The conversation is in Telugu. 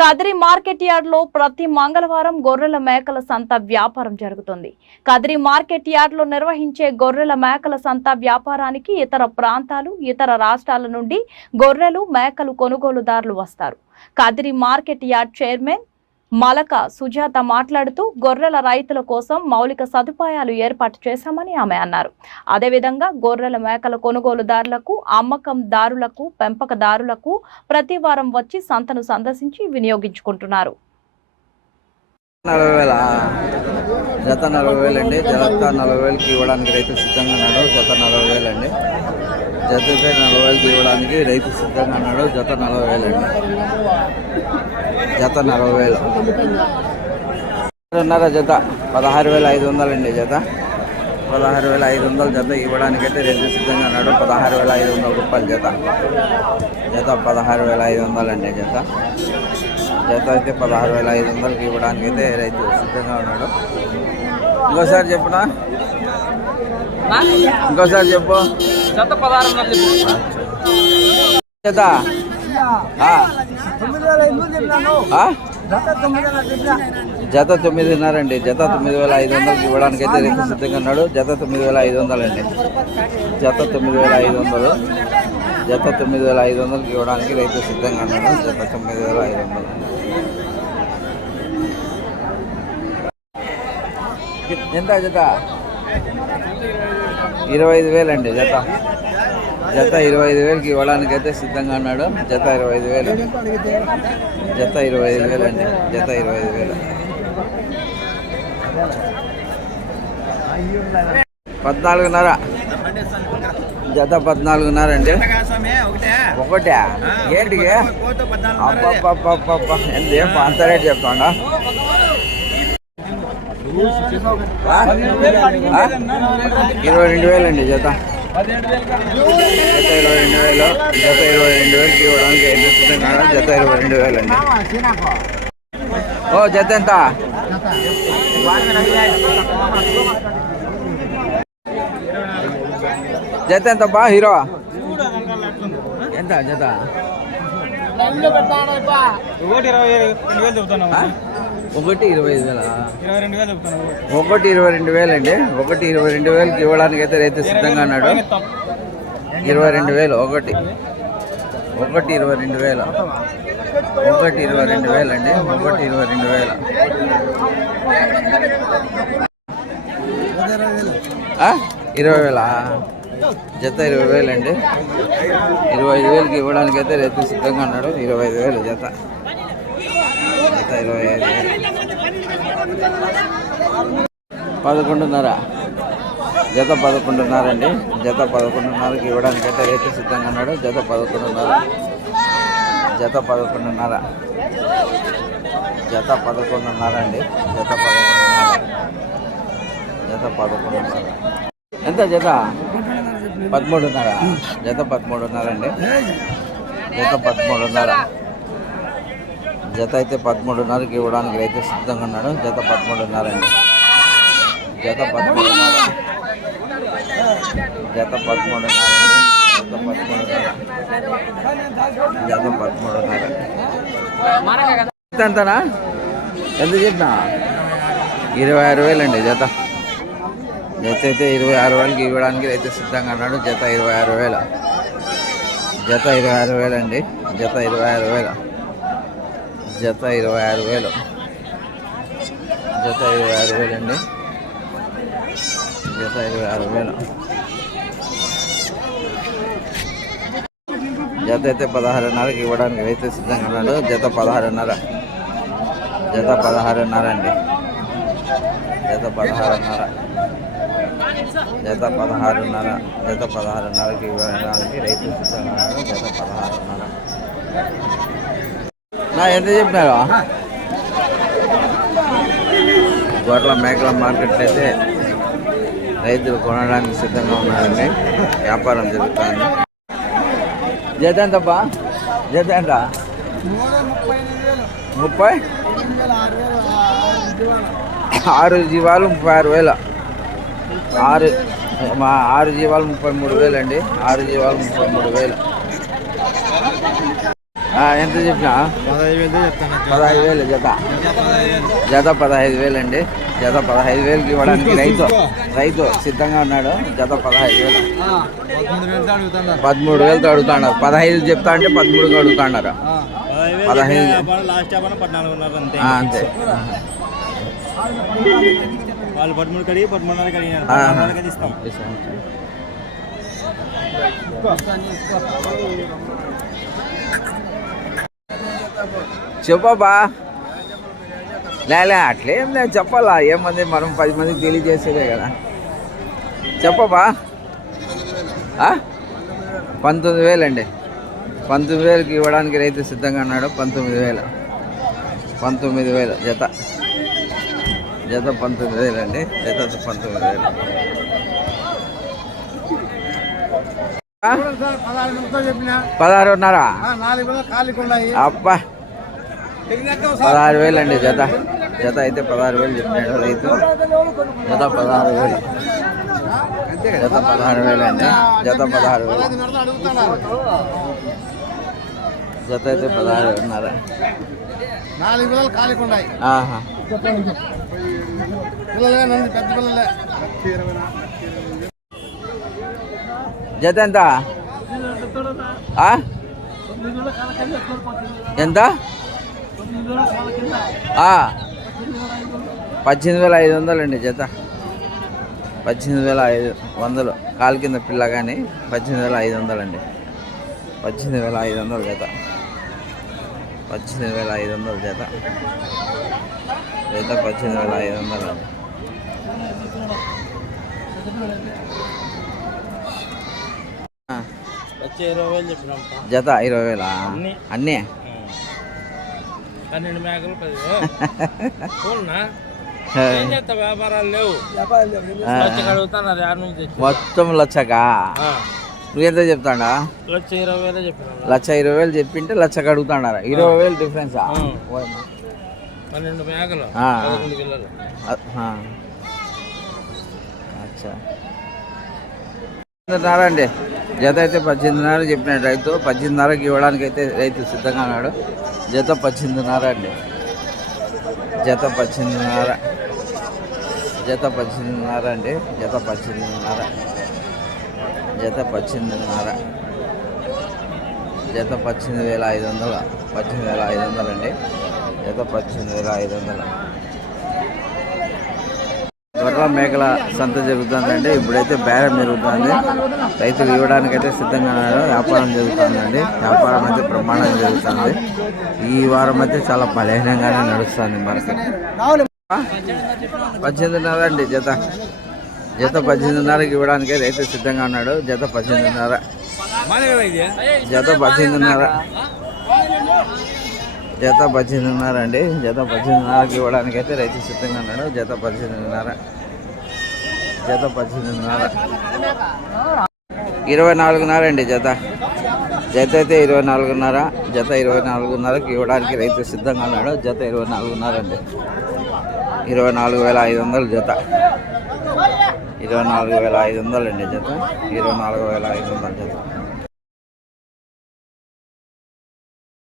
కదిరి మార్కెట్ యార్డ్ లో ప్రతి మంగళవారం గొర్రెల మేకల సంత వ్యాపారం జరుగుతుంది. కదిరి మార్కెట్ యార్డ్ లో నిర్వహించే గొర్రెల మేకల సంత వ్యాపారానికి ఇతర ప్రాంతాలు, ఇతర రాష్ట్రాల నుండి గొర్రెలు, మేకలు కొనుగోలుదారులు వస్తారు. Kadiri market yard chairman Malaka Sujatha మాట్లాడుతూ గొర్రెల రైతుల కోసం మౌలిక సదుపాయాలు ఏర్పాటు చేశామని ఆమె అన్నారు. అదేవిధంగా గొర్రెల మేకల కొనుగోలుదారులకు, అమ్మకందారులకు, పెంపకదారులకు ప్రతి వారం వచ్చి సంతను సందర్శించి వినియోగించుకుంటున్నారు. జత 40,000 అండి. జత 40,000కి ఇవ్వడానికి రైతు సిద్ధంగా ఉన్నాడు. జత 40,000 అండి. జతపై 40,000కి ఇవ్వడానికి రైతు సిద్ధంగా ఉన్నాడు. జత 40,000 అండి. జత 40,000. జత 16,500 అండి. జత 16,500 జత ఇవ్వడానికైతే రైతు సిద్ధంగా ఉన్నాడు. 16,500 రూపాయలు జత. జత 16,500 అండి. జత అయితే 16,500కి ఇవ్వడానికైతే రైతు సిద్ధంగా ఉన్నాడు. ఇంకోసారి చెప్పునా, ఇంకోసారి చెప్పు. జత 16,000 జత జత 9,500 అండి. జత 9,500కి ఇవ్వడానికైతే రైతు సిద్ధంగా ఉన్నాడు. జత 9,500 అండి. జత 9,500. జత 9,500కి ఇవ్వడానికి రైతు సిద్ధంగా ఉన్నాడు. జత 9,500. ఎంత జత? 25,000 అండి. జత 25,000కి ఇవ్వడానికైతే సిద్ధంగా ఉన్నాడు. జత 25,000. జత 25,000 అండి. జత 25,000. 14,500. జత 14,500 అండి. ఒకటే ఏంటికి? ఎంత అంత రేట్ చెప్తాడా? 22,000 అండి. జత 22,000. జత 22,000కి ఇవ్వడానికి ఎంత సిద్ధంగా? జత 22,000 అండి. ఓ జత ఎంత? జత ఎంత బా హీరో? ఎంత జత? 1,22,000. 1,22,000 అండి. 1,22,000కి ఇవ్వడానికి అయితే రైతు సిద్ధంగా ఉన్నాడు. 22,000. 1,22,000. 1,22,000 అండి. 1,22,000. 20,000. జత 20,000 అండి. 25,000కి ఇవ్వడానికి అయితే రైతు సిద్ధంగా ఉన్నాడు. 25,000 జత. జత 25,000. 11,500. జత 11,500 అండి. జత 11,500కి ఇవ్వడానికి అయితే రైతు సిద్ధంగా ఉన్నాడు. జత 11,500. జత 11,500. జత 11,500 అండి. జత 11,500. జత 11,500. ఎంత జత? 13,500. జత 13,500 అండి. జత 13,500. జత అయితే 13,500కి ఇవ్వడానికి రైతు సిద్ధంగా ఉన్నాడు. జత 13,500 అండి. జత 13,500. జత 13,500 అండి. జత 13,500. జత 13,500. ఎంతనా? ఎంత చెప్పినా? 26,000 అండి. జత అయితే 26,000కి ఇవ్వడానికి రైతు సిద్ధంగా ఉన్నాడు. జత 26,000. జత 26,000 అండి. జత 26,000. జత 26,000. జత 26,000 అండి. జత 26,000. జత అయితే 16,500కి ఇవ్వడానికి రైతు సిద్ధంగా ఉన్నాడు. జత 16,500. జత 16,500 అండి. జత 16,500. జత 16,500. జత 16,500కి ఇవ్వడానికి రైతు సిద్ధంగా ఉన్నాడు. జత 16,500. ఎంత చెప్పినారు? గొర్రెల మేకల మార్కెట్లో అయితే రైతులు కొనడానికి సిద్ధంగా ఉన్నారండి. వ్యాపారం జరుగుతుంది. జత ఎంతబ్బా? జత ఎంత? 30. 6 జీవాలు 36,000. 6 జీవాలు 33,000 అండి. 6 జీవాలు 33,000. ఎంత చెప్పినా 15,000 చెప్తాను 15,000 జత జత 15,000 అండి. జత 15,000కి ఇవ్వడానికి రైతు సిద్ధంగా ఉన్నాడు. జత 15,000 13,000తో అడుగుతున్నారు. 15 చెప్తా అంటే 13కి అడుగుతున్నారు. 15 అంతే. వాళ్ళు 13 కడిగి 13 కడిగినారు ఇస్తాం. చెప్పబ్బా లే అట్లేం లేదు చెప్పాలా. ఏమంది మనం 10 మందికి తెలియజేసేదే కదా. చెప్పబ్బా 19,000 అండి. 19,000కి ఇవ్వడానికి రైతు సిద్ధంగా ఉన్నాడు. 19,000 జత 19,000 అండి. జత 19,000. 16,500 అబ్బా 16,000 అండి. జత అయితే 16,000 చెప్పినాడు రైతు. జత 16,000 జత 16,000 అండి. జత 16,000 జత అయితే 16,500. 4 పిల్లలు ఖాళీగా ఉన్నాయి. పిల్లలే నంది పెద్ద పిల్లలే. జత ఎంత ఎంత 18,500 అండి. జత 18,500 కాలు కింద పిల్ల కానీ 18,500 అండి. 18,500 జత 18,500 జత 18,500 అండి. వచ్చే 20,000 చెప్పినాం. జత 20,000 అన్నీ 12 మేకలు 10 ఏం చేస్తా వ్యాపారాలు లేవు. అడుగుతాను యాడ్ నుంచి మొత్తం లచ్చకా. నువ్వెంత చెప్తాడా? 1,20,000 చెప్పినా. 1,20,000 చెప్పింటే లచ్చకు అడుగుతాడారా? 20,000 డిఫరెన్సా? 12 మేకలు 11 పిల్లలు. అచ్చా అండి. జత అయితే 18,500 చెప్పినాడు రైతు. 18,500కి ఇవ్వడానికి అయితే రైతు సిద్ధంగా ఉన్నాడు. జత 18,500 అండి. జత 18,500 జత 18,500 అండి. జత 18,500 జత 18,500 జత 18,500 18,500 అండి. జత 18,500. గొర్రెల మేకల సంత జరుగుతుందండి. ఇప్పుడైతే బేరం జరుగుతుంది. రైతులు ఇవ్వడానికైతే సిద్ధంగా ఉన్నారు. వ్యాపారం జరుగుతుందండి. వ్యాపారం అయితే బ్రహ్మాండంగా జరుగుతుంది. ఈ వారం అయితే చాలా బలహీనంగానే నడుస్తుంది మార్కెట్. 18,500 అండి. జత 18,500కి ఇవ్వడానికి రైతు సిద్ధంగా ఉన్నాడు. జత 18,500 జత 18,500 జత 18,500 అండి. జత 18,500కి ఇవ్వడానికి అయితే రైతు సిద్ధంగా ఉన్నాడు. జత 18,500 జత 18,500 24,500 అండి. జత అయితే 24,500 జత 24,500కి ఇవ్వడానికి రైతు సిద్ధంగా ఉన్నాడు. జత 24,500 అండి. 24,500 జత 24,500 అండి. జత 24,500 జత